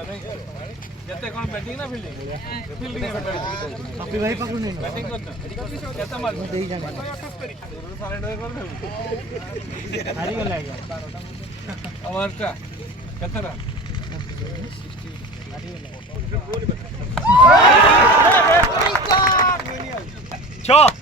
କେତେ କଣ ବ୍ୟାଟିଂ ନା ଫିଲ୍ଡିଂ? ଫିଲ୍ଡିଂ ଏବେ କପି ଭାଇ ପାଖରୁ ନେଇ ବ୍ୟାଟିଂ କରୁଛ କେତେ ମାର ଦେଇ ଜାଣି ସାରେଣ୍ଡର କରିଦେବୁ ହାରି ଗଲା ଆଜ୍ଞା ଓଭରଟା କେତେଟା ହାରି ଗଲା 6